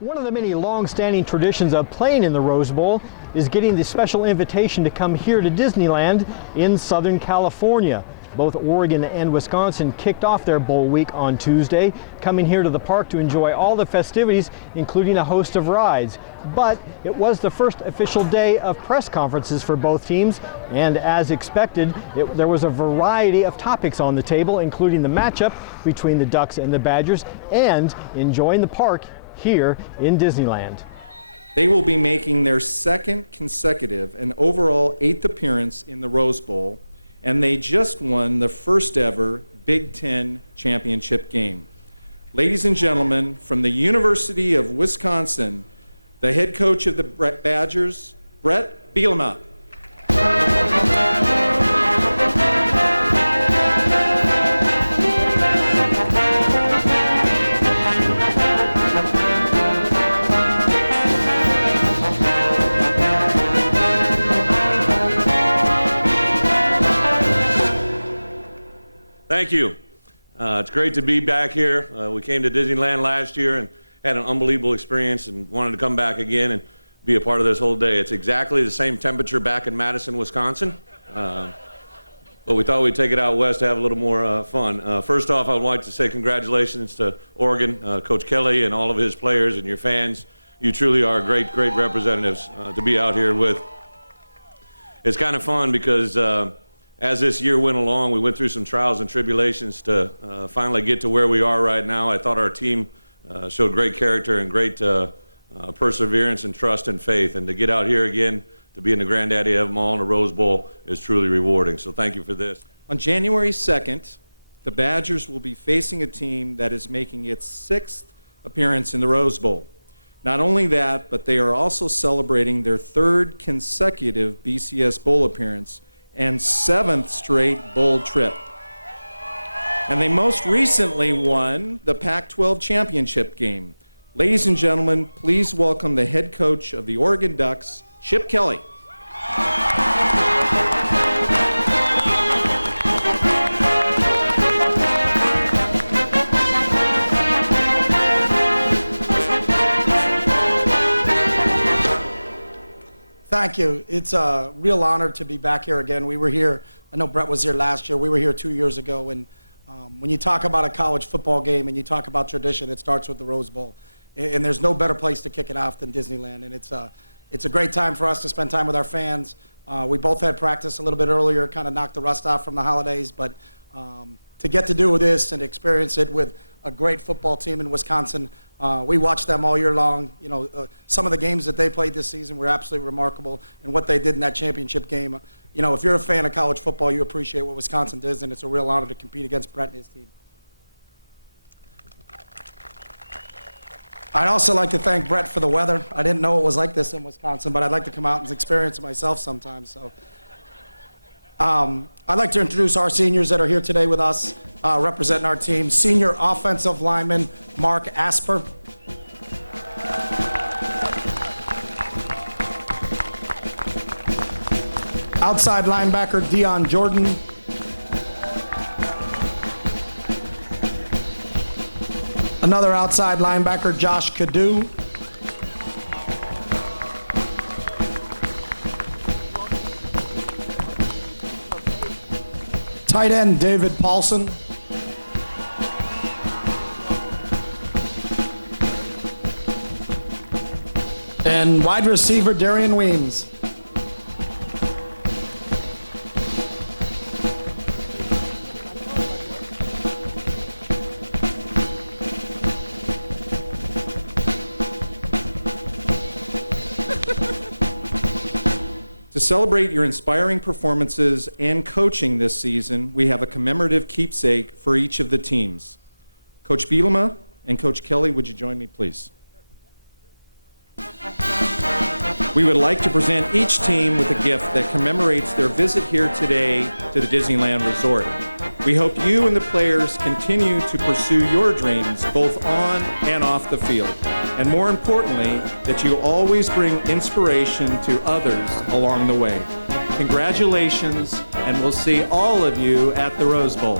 One of the many long-standing traditions of playing in the Rose Bowl is getting the special invitation to come here to Disneyland in Southern California. Both Oregon and Wisconsin kicked off their bowl week on Tuesday, coming here to the park to enjoy all the festivities, including a host of rides. But it was the first official day of press conferences for both teams, and as expected, there was a variety of topics on the table, including the matchup between the Ducks and the Badgers, and enjoying the park here in Disneyland. They will be making their second consecutive and overall 8th appearance in the Rose Bowl, and they just won the first ever Big Ten championship game. Ladies and gentlemen, from the University of Wisconsin, the head coach of the Badgers, Bret Bielema. Thank you. It's great to be back here. We came to Disneyland last year and had an unbelievable experience and wanted to come back again and be a part of this whole day. It's exactly the same temperature back in Madison, Wisconsin, but we thought we'd take it out west to have a little more fun. First off, I would like to say congratulations to Oregon, Coach Kelly and all of his players and your fans. You truly are great representatives to be out here with. It's kind of fun because as this year went along, we went through some trials and tribulations to finally get to where we are right now. I thought our team showed great character and great perseverance and trust and faith. And to get out here again, to be in the granddaddy of them all in the Rose Bowl is truly rewarding. So thank you for this. On January 2nd, the Badgers will be facing a team that is making its 6th appearance in the Rose Bowl. Not only that, but they are also celebrating their 3rd consecutive BCS Bowl appearance and 7th straight bowl trip. And they most recently won the Pac-12 championship game. Ladies and gentlemen, please welcome the head coach of the Oregon Ducks, Chip Kelly. Thank you. It's a real honor to be back here again. We were here, I know Bret was here last year, we were here 2 years ago, and when you talk about a college football game and you talk about tradition, it starts with the Rose Bowl. And there's no better place to kick it off than Disneyland, and it's a great time for us to spend time with our fans. We both had practice a little bit earlier, kind of knocked the rust off from the holidays, but to get to do this and experience it with a great football team in Wisconsin. We watched them all year long. You know, some of the games that they played this season were absolutely remarkable, and what they did in that championship game. You know, if you're a fan of college football, you appreciate what Wisconsin does, and it's a real honor to compete against Bret and his team. I'd also like to thank Bret for the weather. I didn't know it was like this in Wisconsin, but I'd like to come out and experience it myself sometime. So, I'd like to introduce our seniors that are here today with us, representing our team. Senior offensive lineman Mark Asper. Outside linebacker Dion Jordan. Another outside linebacker, Josh Cadu. Tight end, David Paulson. And wide receiver, Darian Weems. To celebrate your inspiring performances and coaching this season, we have a commemorative keepsake for each of the teams. Coach Bielema and Coach Kelly, would you join me, please? We would like to present each team with a gift that commemorates their visit here today to the Disneyland Resort. We hope you and the players continue to pursue your dreams both on and off the field. And more importantly, that you always bring inspiration to others along the way. Congratulations, and we'll see all of you at the Rose Bowl.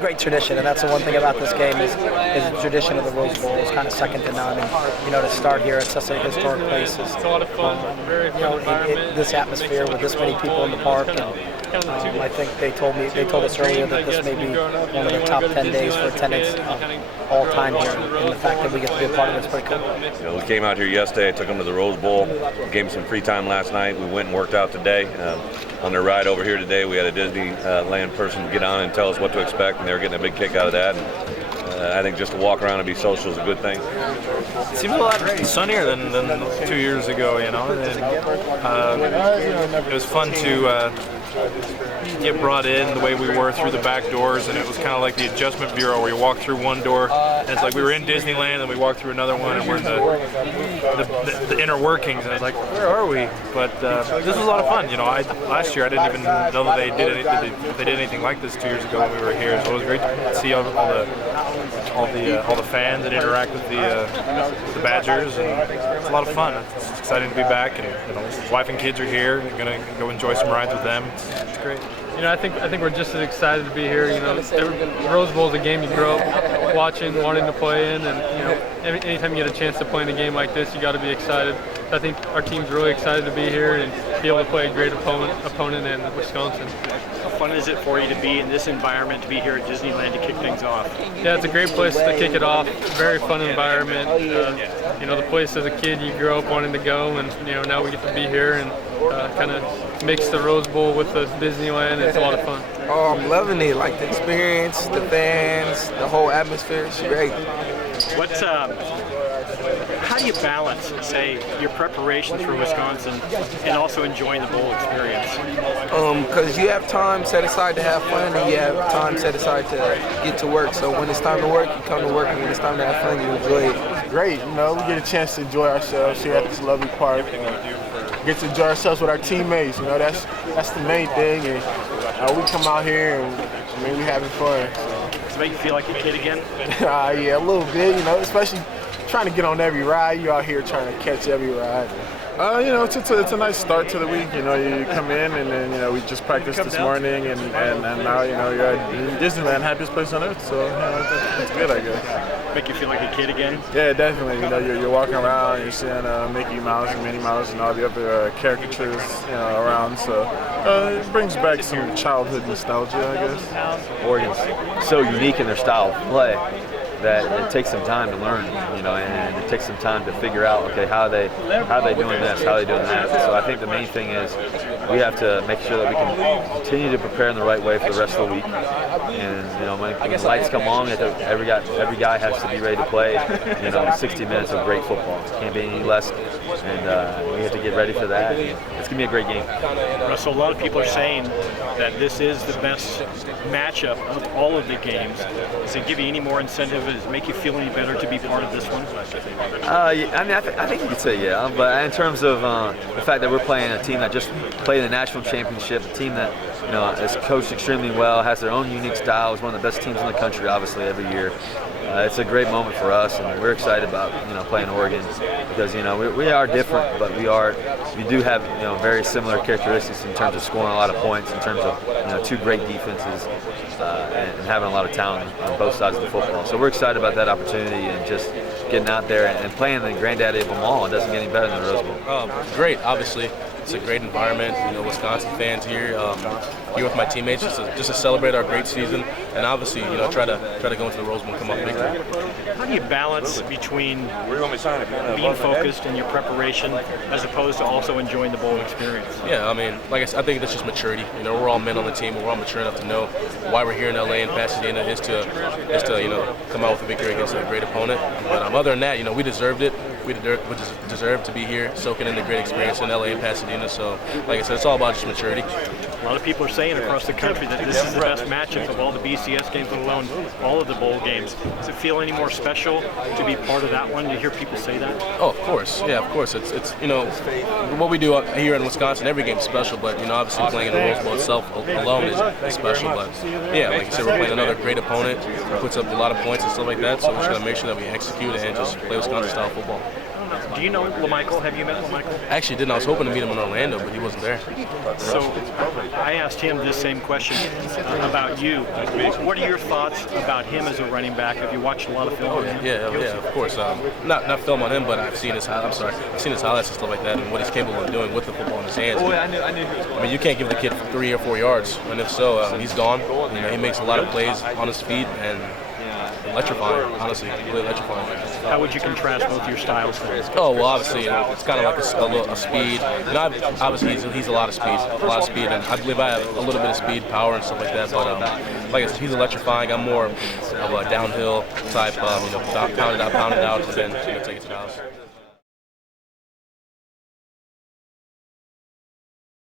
great tradition, and that's the one thing about this game is the tradition of the Rose Bowl is kind of second to none. And to start here at such a historic place is, this atmosphere with this many people in the park, and I think they told us earlier that this may be one of the top 10 days for attendance of all time here, and the fact that we get to be a part of it is pretty cool. We came out here yesterday. I took them to the Rose Bowl. Gave them some free time last night. We went and worked out today. On their ride over here today, we had a Disneyland person get on and tell us what to expect, and they were getting a big kick out of that. And, I think just to walk around and be social is a good thing. It seems a lot sunnier than 2 years ago, And, it was fun to get brought in the way we were through the back doors, and it was kind of like the Adjustment Bureau where you walk through one door, and it's like we were in Disneyland and we walked through another one and we're in the inner workings, and I was like, where are we? But this was a lot of fun. Last year I didn't even know that they did anything like this 2 years ago when we were here, so it was great to see all the fans and interact with the Badgers, and it's a lot of fun. It's exciting to be back, and wife and kids are here, and going to go enjoy some rides with them. It's great. I think we're just as excited to be here. Rose Bowl is a game you grow up watching, wanting to play in, and anytime you get a chance to play in a game like this, you got to be excited. I think our team's really excited to be here and be able to play a great opponent in Wisconsin. How fun is it for you to be in this environment, to be here at Disneyland to kick things off? Yeah, it's a great place to kick it off. Very fun environment. The place as a kid you grew up wanting to go, and now we get to be here and kind of mix the Rose Bowl with the Disneyland. It's a lot of fun. Oh, I'm loving it. Like the experience, the fans, the whole atmosphere. It's great. How do you balance, say, your preparations for Wisconsin and also enjoying the bowl experience? Because you have time set aside to have fun, and you have time set aside to get to work. So when it's time to work, you come to work, and when it's time to have fun, you enjoy it. It's great. We get a chance to enjoy ourselves here at this lovely park. Get to enjoy ourselves with our teammates. That's the main thing. And we come out here and we having fun. Does it make you feel like a kid again? Yeah, a little bit. Especially trying to get on every ride. You out here trying to catch every ride. It's a nice start to the week. You come in and then we just practiced this morning, and now you're at Disneyland, happiest place on earth. So it's good, I guess. Make you feel like a kid again? Yeah, definitely. You're walking around, and you're seeing Mickey Mouse and Minnie Mouse and all the other caricatures around. So it brings back some childhood nostalgia, I guess. Oregon's so unique in their style of play that it takes some time to learn, and it takes some time to figure out, okay, how are they doing this, how are they doing that. So I think the main thing is we have to make sure that we can continue to prepare in the right way for the rest of the week. And when the lights come on, every guy has to be ready to play. 60 minutes of great football. Can't be any less, and we have to get ready for that. It's gonna be a great game. Russell, a lot of people are saying that this is the best matchup of all of the games. Does it give you any more incentive? Does it make you feel any better to be part of this one? I think you could say yeah, but in terms of the fact that we're playing a team that just played in the national championship, a team that is coached extremely well, has their own unique style, is one of the best teams in the country, obviously every year. It's a great moment for us, and we're excited about playing Oregon because we are different, but we do have very similar characteristics in terms of scoring a lot of points, in terms of two great defenses. And having a lot of talent on both sides of the football. So we're excited about that opportunity and just getting out there and playing the granddaddy of them all. It doesn't get any better than the Rose Bowl. Great, obviously. It's a great environment. Wisconsin fans here with my teammates just to celebrate our great season, and obviously try to go into the Rose Bowl and come off victory. How do you balance between being focused in your preparation as opposed to also enjoying the bowl experience? Yeah, like I said, I think that's just maturity. We're all men on the team, and we're all mature enough to know why we're here in LA and Pasadena is to come out with a victory against a great opponent. But other than that, we deserved it. We deserve to be here, soaking in the great experience in LA and Pasadena. So, like I said, it's all about just maturity. A lot of people are saying across the country that this is the best matchup of all the BCS games, let alone all of the bowl games. Does it feel any more special to be part of that one? Do you hear people say that? Oh, of course. Yeah, of course. It's what we do here in Wisconsin, every game's special, but obviously playing in the Rose Bowl itself alone is special. But yeah, like you said, we're playing another great opponent who puts up a lot of points and stuff like that, so we just got to make sure that we execute and just play Wisconsin-style football. I don't know. Do you know LaMichael? Have you met LaMichael? I actually didn't. I was hoping to meet him in Orlando, but he wasn't there. So I asked him this same question about you. What are your thoughts about him as a running back? Have you watched a lot of film on him? Yeah, of course. Not film on him, but I've seen his highlights and stuff like that, and what he's capable of doing with the football in his hands. Oh, yeah, I knew he was going. I mean, you can't give the kid 3 or 4 yards, and if so, he's gone. You know, he makes a lot of plays on his feet, and electrifying, honestly, really electrifying. How would you contrast both your styles then? Oh, well, obviously, it's kind of like a speed. And obviously, he's a lot of speed, and I believe I have a little bit of speed, power, and stuff like that. But like I said, he's electrifying. I'm more of a downhill type, pound it out, and then take it to the house.